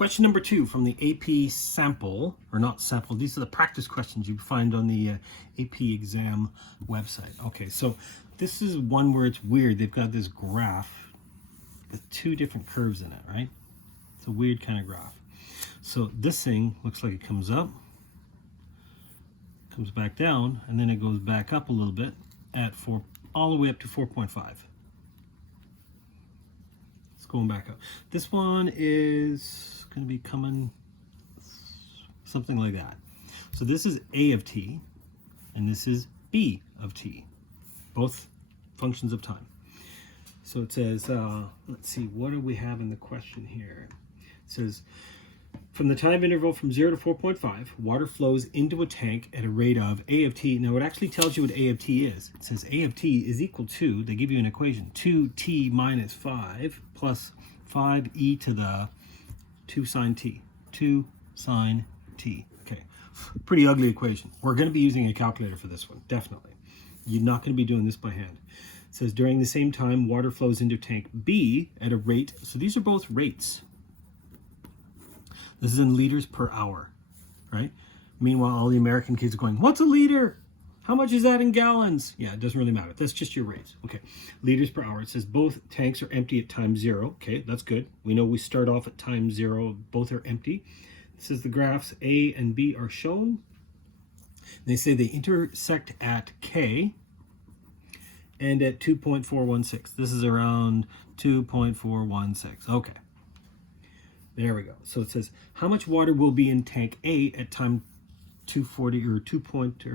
Question number 2 from the AP sample, or not sample, these are the practice questions you find on the AP exam website. Okay, so this is one where it's weird. They've got this graph with 2 different curves in it, right? It's a weird kind of graph. So this thing looks like it comes up, comes back down, and then it goes back up a little bit at 4, all the way up to 4.5. It's going back up. This one is going to be coming something like that. So this is A of t, and this is B of t, both functions of time. So it says, let's see, what do we have in the question here? It says, from the time interval from 0 to 4.5, water flows into a tank at a rate of A of t. Now it actually tells you what A of t is. It says A of t is equal to, they give you an equation, 2t minus 5 plus 5e to the 2 sine t. 2 sine t. Okay, pretty ugly equation. We're going to be using a calculator for this one, definitely. You're not going to be doing this by hand. It says during the same time, water flows into tank B at a rate, so these are both rates. This is in liters per hour, right? Meanwhile, all the American kids are going, what's a liter? How much is that in gallons? Yeah, it doesn't really matter. That's just your rates. Okay, liters per hour. It says both tanks are empty at time 0. Okay, that's good. We know we start off at time 0. Both are empty. It says the graphs A and B are shown. They say they intersect at K and at 2.416. This is around 2.416. Okay. There we go. So it says how much water will be in tank A at time 240 or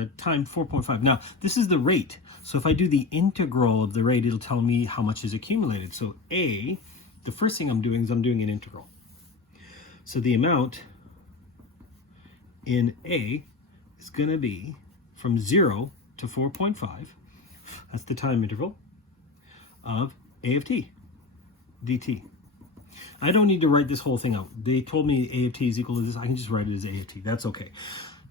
at time 4.5. Now this is the rate. So if I do the integral of the rate, it'll tell me how much is accumulated. So A, the first thing I'm doing is I'm doing an integral. So the amount in A is going to be from 0 to 4.5. That's the time interval of A of t dt. I don't need to write this whole thing out. They told me A of t is equal to this. I can just write it as A of t. That's okay.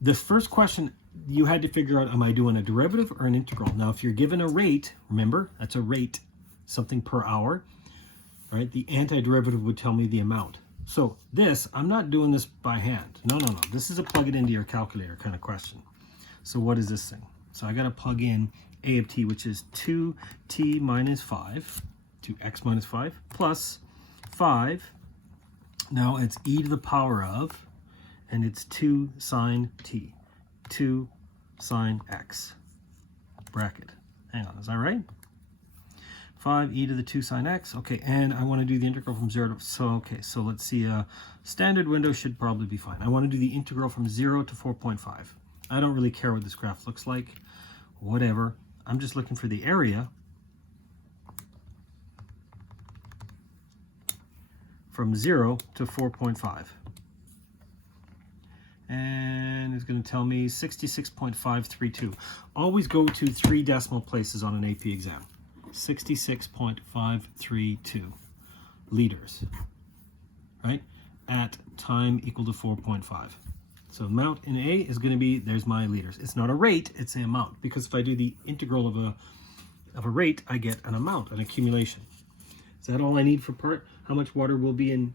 The first question, you had to figure out, am I doing a derivative or an integral? Now, if you're given a rate, remember, that's a rate, something per hour, right? The antiderivative would tell me the amount. So this, I'm not doing this by hand. No. This is a plug it into your calculator kind of question. So what is this thing? So I got to plug in A of t, which is 2t minus 5, 2x minus 5, plus 5, now it's e to the power of, and it's 2 sine t, 2 sine x, bracket. Hang on, is that right? 5 e to the 2 sine x. Okay, and I want to do the integral from 0 to, so let's see, standard window should probably be fine. I want to do the integral from 0 to 4.5. I don't really care what this graph looks like, whatever. I'm just looking for the area from 0 to 4.5. And it's going to tell me 66.532. Always go to 3 decimal places on an AP exam. 66.532 liters, right? At time equal to 4.5. So amount in A is going to be, there's my liters. It's not a rate, it's an amount. Because if I do the integral of a rate, I get an amount, an accumulation. Is that all I need for part? How much water will be in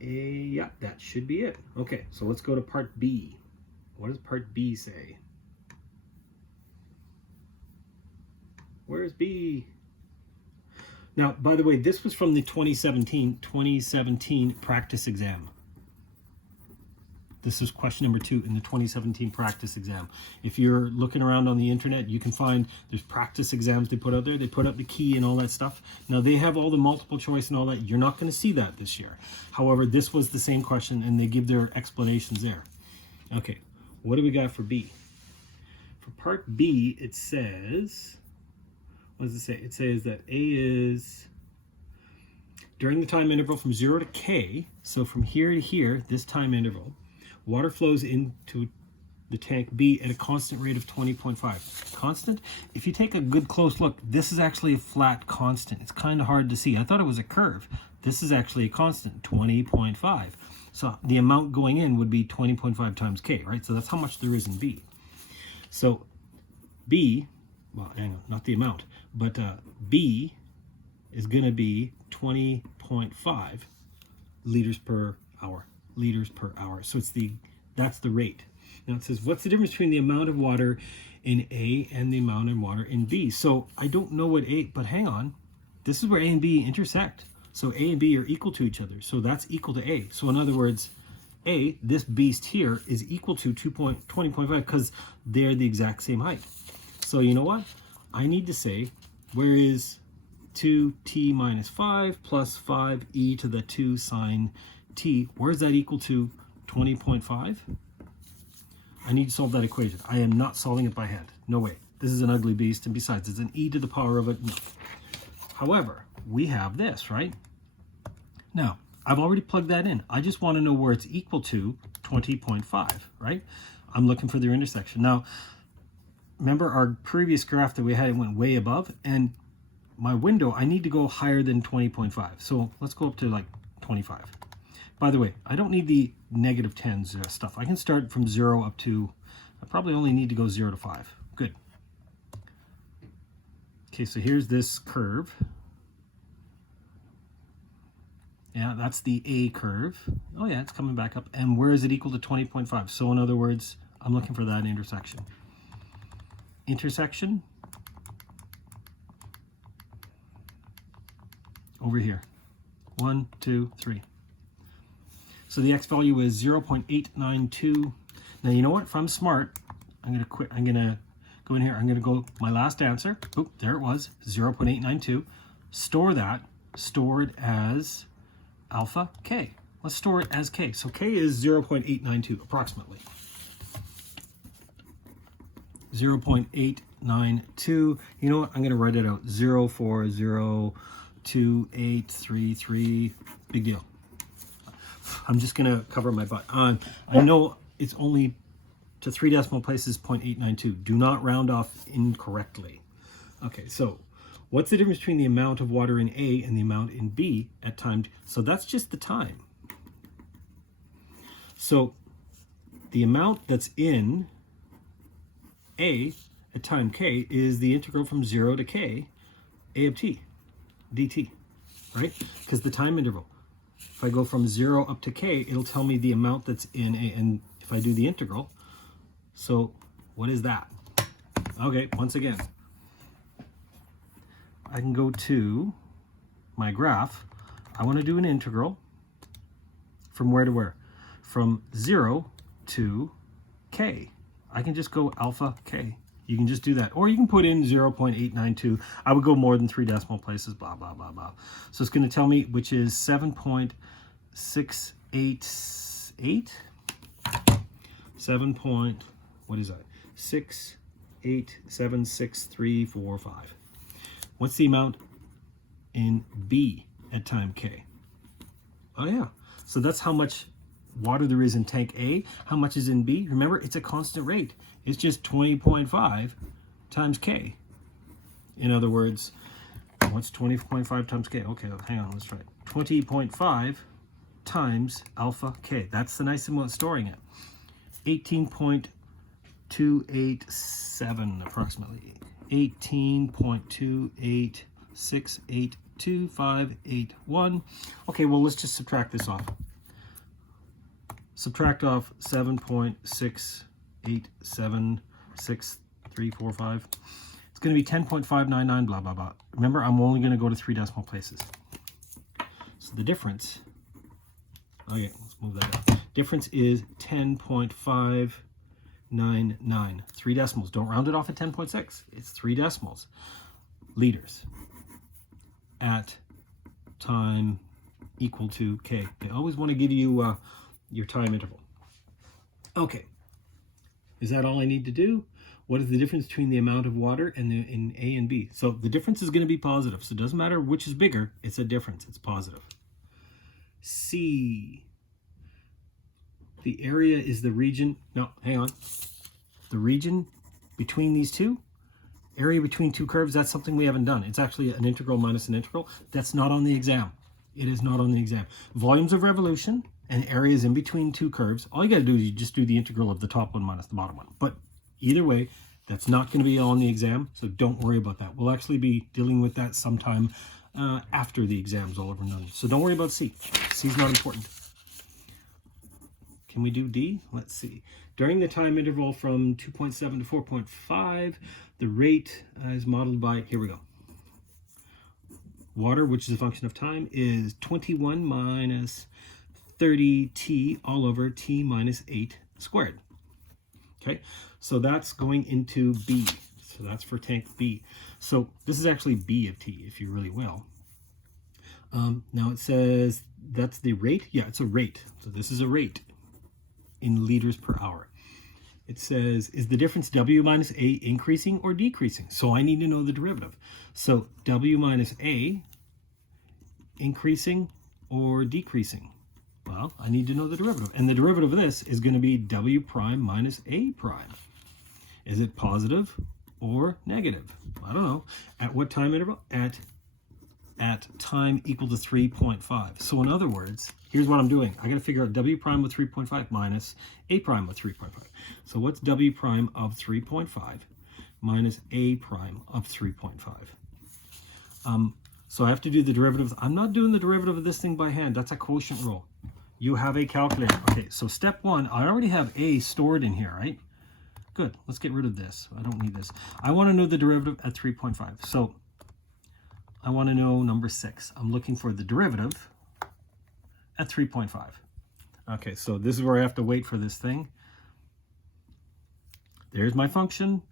A? Yeah, that should be it. Okay, so let's go to part B. What does part B say? Where's B? Now, by the way, this was from the 2017 practice exam. This is question number 2 in the 2017 practice exam. If you're looking around on the internet, you can find there's practice exams they put out there. They put up the key and all that stuff. Now they have all the multiple choice and all that. You're not going to see that this year. However, this was the same question and they give their explanations there. Okay, what do we got for B? For part B, it says, what does it say? It says that A is during the time interval from 0 to K, so from here to here, this time interval, water flows into the tank B at a constant rate of 20.5. Constant? If you take a good close look, this is actually a flat constant. It's kind of hard to see. I thought it was a curve. This is actually a constant, 20.5. So the amount going in would be 20.5 times K, right? So that's how much there is in B. So B, well, hang on, not the amount, but B is going to be 20.5 liters per hour. Liters per hour. So that's the rate. Now it says, what's the difference between the amount of water in A and the amount of water in B? So I don't know what A, but hang on. This is where A and B intersect. So A and B are equal to each other. So that's equal to A. So in other words, A, this beast here, is equal to 20.5 because they're the exact same height. So you know what? I need to say, where is 2t minus 5 plus 5e to the 2 sine t? Where is that equal to 20.5? I need to solve that equation. I am not solving it by hand. No way. This is an ugly beast, and besides, it's an e to the power of it. No. However, we have this, right? Now, I've already plugged that in. I just want to know where it's equal to 20.5, right? I'm looking for their intersection. Now, remember our previous graph that we had went way above, and my window, I need to go higher than 20.5. So let's go up to like 25. By the way, I don't need the negative 10s stuff. I can start from 0 up to, I probably only need to go 0 to 5. Good. Okay, so here's this curve. Yeah, that's the A curve. Oh yeah, it's coming back up. And where is it equal to 20.5? So in other words, I'm looking for that intersection. Intersection over here. 1, 2, 3. So the x value is 0.892. Now you know what? If I'm smart, I'm gonna quit. I'm gonna go in here. I'm gonna go my last answer. Oop, there it was. 0.892. Store that. Store it as alpha k. Let's store it as k. So k is 0.892 approximately. 0.892. You know what? I'm going to write it out. 0.402833. Big deal. I'm just going to cover my butt. I know it's only to 3 decimal places 0.892. Do not round off incorrectly. Okay, so what's the difference between the amount of water in A and the amount in B at time? So that's just the time. So the amount that's in A at time k is the integral from 0 to k A of t dt, right? Because the time interval. If I go from 0 up to k, it'll tell me the amount that's in A. And if I do the integral, so what is that? Okay, once again, I can go to my graph. I want to do an integral from where to where? From 0 to k. I can just go alpha k. You can just do that. Or you can put in 0.892. I would go more than 3 decimal places, blah, blah, blah, blah. So it's going to tell me, which is 7.688. 6876345. What's the amount in B at time k? Oh yeah, so that's how much water there is in tank A. How much is in B? Remember, it's a constant rate. It's just 20.5 times k. In other words, what's 20.5 times k? Okay, hang on, let's try it. 20.5 times alpha k. That's the nice amount of storing it. 18.287 approximately. 18.2868258 Okay, well, let's just subtract this off. Subtract off 7.68763345. It's going to be 10.599, blah, blah, blah. Remember, I'm only going to go to 3 decimal places. So the difference, okay, let's move that up. Difference is 10.599. 3 decimals. Don't round it off at 10.6. It's 3 decimals. Liters at time equal to k. They always want to give you your time interval. Okay. Is that all I need to do? What is the difference between the amount of water and in A and B? So the difference is going to be positive. So it doesn't matter which is bigger. It's a difference. It's positive. C. The area is the region. No, hang on. The region between these two. Area between two curves, that's something we haven't done. It's actually an integral minus an integral. That's not on the exam. It is not on the exam. Volumes of revolution and areas in between two curves. All you got to do is you just do the integral of the top one minus the bottom one. But either way, that's not going to be on the exam, so don't worry about that. We'll actually be dealing with that sometime after the exam's all over and done. So don't worry about C. C is not important. Can we do D? Let's see. During the time interval from 2.7 to 4.5, the rate is modeled by, here we go. Water, which is a function of time, is 21 minus 30t all over t minus 8 squared. Okay, so that's going into B. So that's for tank B. So this is actually B of t, if you really will. Now it says that's the rate. Yeah, it's a rate. So this is a rate in liters per hour. It says, is the difference W minus A increasing or decreasing? So I need to know the derivative. So W minus A, increasing or decreasing? Well, I need to know the derivative. And the derivative of this is going to be W prime minus A prime. Is it positive or negative? I don't know. At what time interval? At time equal to 3.5. So in other words, here's what I'm doing. I got to figure out W prime of 3.5 minus A prime of 3.5. So what's W prime of 3.5 minus A prime of 3.5? So I have to do the derivative. I'm not doing the derivative of this thing by hand. That's a quotient rule. You have a calculator. Okay, so step one, I already have A stored in here, right? Good. Let's get rid of this. I don't need this. I want to know the derivative at 3.5. So I want to know number 6. I'm looking for the derivative at 3.5. Okay, so this is where I have to wait for this thing. There's my function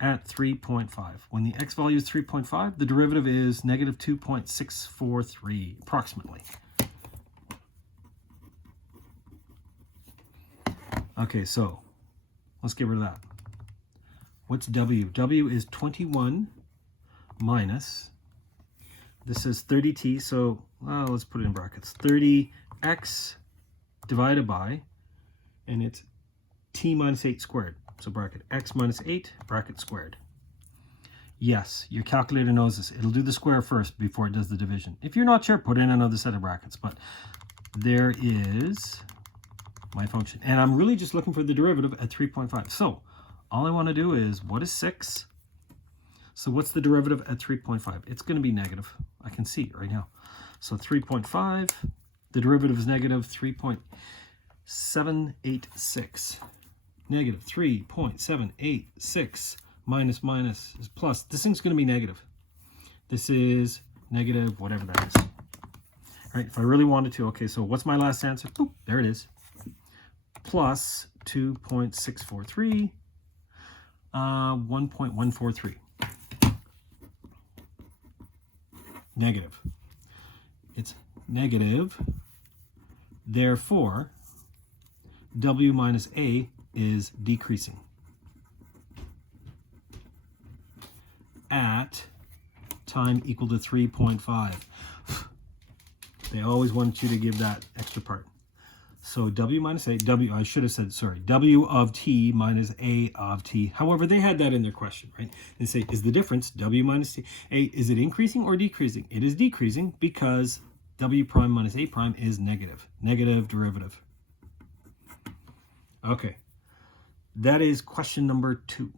at 3.5. When the x value is 3.5, the derivative is negative 2.643, approximately. Okay, so let's get rid of that. What's W? W is 21 minus, this is 30t, so let's put it in brackets. 30x divided by, and it's t minus 8 squared. So bracket x minus 8, bracket squared. Yes, your calculator knows this. It'll do the square first before it does the division. If you're not sure, put in another set of brackets. But there is my function. And I'm really just looking for the derivative at 3.5. So all I want to do is, what is 6? So what's the derivative at 3.5? It's going to be negative. I can see it right now. So 3.5, the derivative is negative 3.786. Negative 3.786 minus is plus. This thing's going to be negative. This is negative whatever that is. All right, if I really wanted to, okay, so what's my last answer? Boop, there it is. Plus 2.643, 1.143. Negative. It's negative. Therefore, W minus A is decreasing. At time equal to 3.5. They always want you to give that extra part. So W minus A, I should have said, sorry, W of T minus A of T. However, they had that in their question, right? They say, is the difference W minus T, A, is it increasing or decreasing? It is decreasing because W prime minus A prime is negative. Negative derivative. Okay. That is question number 2.